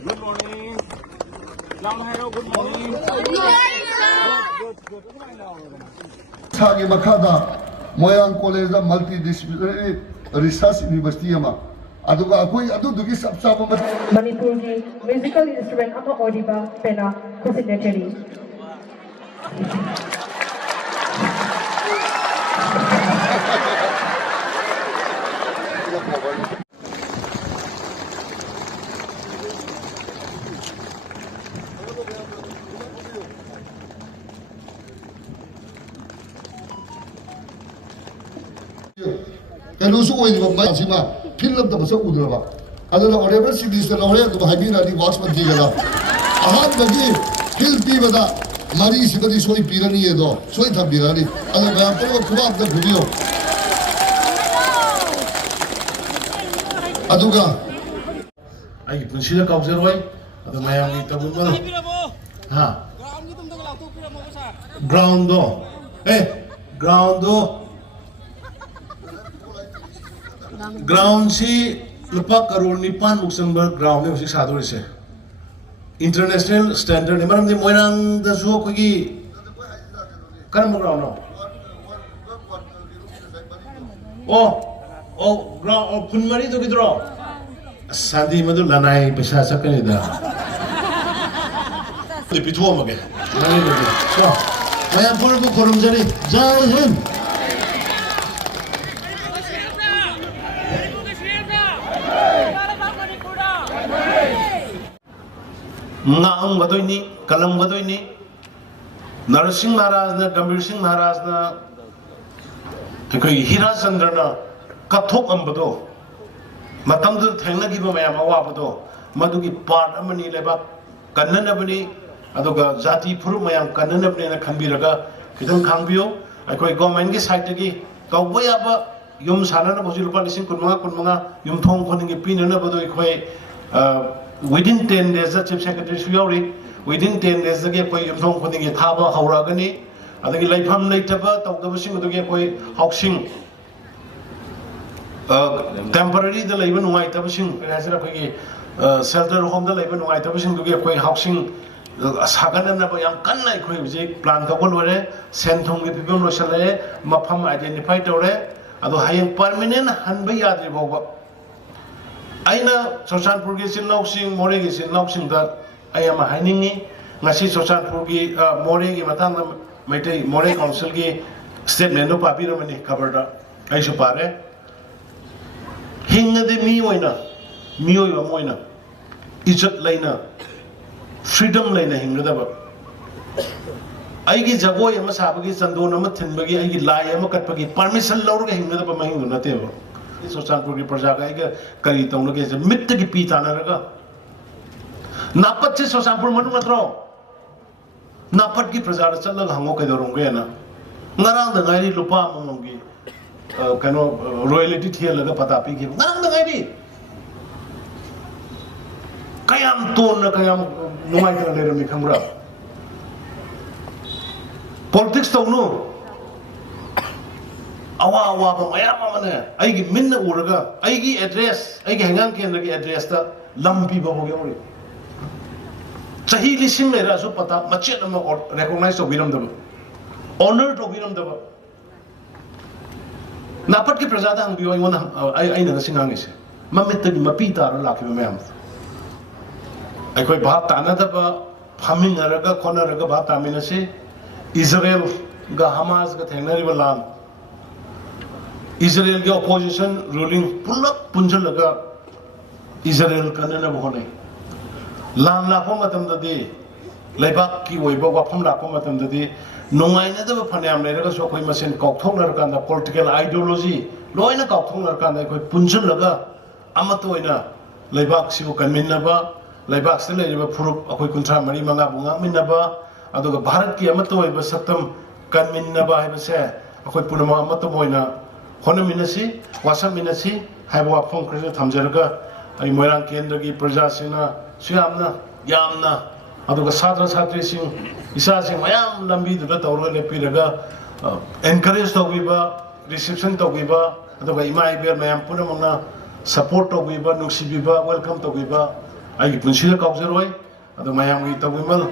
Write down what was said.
Good morning. Long hello. Good morning. Good. Sagi Makada, Moirang College, multidisciplinary research university. Aduga akoi adu dugi sabsaba Manipuri musical instrument ama audiba pena kusineteri. Elusu oi di bapa sima film ta basa udra ba aduna whatever cities ta lore tu habi na di box man digala ahad bagi film pi bada mari sibadi soi pirani edo soi tha birani ada ba ko kubab da video aduga ai punsida kausar wai ada mayam ni tabu mal ha ground do ground si lupa karor nipan muksambar ground ne usik sadori se international standard ne maram ni moirang da zo ko gi karam ground no ground kun mari to gidro sandi madu lanai pesa sakani da ni pitwo mage nani do so maya purbu korum jari jai hind Ngaang badoy ni, kalam badoy ni, Narsingh Maharaj na, Gambir Singh Maharaj na, kaya Hira Chandra na, kathok ang bado, matamdo thengna giba mayam awa bado, madugi part amani leba, kanan na bani, adoga jati puru mayam kanan na bani na kambiraga, kitang kangbiyo, kaya government ki side ki, kawaya ba yung sana na bosi lupa lising kunmanga, yung thong koningi pina na bado kaya within 10 days the chief secretary suyawri within 10 days the koi yumthong khuding ye thaba hauragani adagi laifam leitaba tawdaba sing adugi koi housing temporary the leiba nungai taba sing hasira koi shelter home the leiba nungai taba sing dugi koi housing sagana na ba yang kanna koi bijik plan tawol wore senthong gi pibom rosale mafam identify tawre ado hayeng permanent hanba yadri boba aina Khongchat ki sinlausing more ki sinlausing da ayama haningi ngasi Khongchat ki more ki matang da maitai more council ki statement no papiro mani cover da ai su pare hinga de mi oina mi oi wa moina ijat laina freedom laina hinga da ba ai gi jagoi ama sabagi chandon ama thinbagi ai gi lai ama katpagi permission lor ga hinga da ba mahingu na te ba Khongchat ki praja ka iga kari tong lo ke mit ki pi tana raga napat se Khongchat manu matro napat ki praja ra challa hango ke dorong ge na ngarang da ngai lupa mong gi kano royalty thiel laga pata pi ki ngarang da ngai kayam ton na kayam nungai ka le mi khamra politics tong no awa ba mayam amane aigi minna uraga aigi address aigi hangang kendra ki address ta lampi ba hoge ori chahi lising le ra so pata machet ama recognize to biram daba honor to biram daba napat ki prajada ang biyo ngona ai na singang ise mamit ta mapi ta ra lakhi mayam ai koi bhat ta na daba phaming araga khona raga bhat ta mina se Israel ga Hamas ga thengnari ba lan Israel के opposition ruling पुलक पुंजल लगा Israel करने न बोले लान लाखों मतम दे लेबाक की वही बाग वापम लाखों मतम दे नोंगाई न दबे फने हम ले रहा सो कोई मशीन कॉक्थों लड़कांदा political ideology लोई न कॉक्थों लड़कांदा कोई पुंजल लगा अमत वही ना लेबाक सिवो कन्मिन्ना बा लेबाक से ले जब फुरुप कोई कुंठा मरी मंगा बुंगा मिन्ना बा अदोग भारत की अमत वही बस सत्तम कन्मिन्ना बा है बस है कोई पुनमा अमत वही ना होने मिनसी वासम मिनसी है वो आपको कृष्ण थमजरगा अभी मोइरांग केंद्र की प्रजा सिंह सुयामना यामना अदुगा सात्र सात्री सिंह इसा सिंह मयाम लंबी दुला तौर ले पिरगा encourage तौबीबा reception तौबीबा अदुगा इमा इबेर मयाम पुनमना support तौबीबा नुक्सीबीबा welcome तौबीबा ꯑꯩꯒꯤ ꯄꯨꯟꯁꯤꯗ ꯀꯥꯎꯖꯔꯣꯏ ꯑꯗꯣ ꯃꯌꯥꯝꯒꯤ ꯇꯧꯕꯤꯃꯜ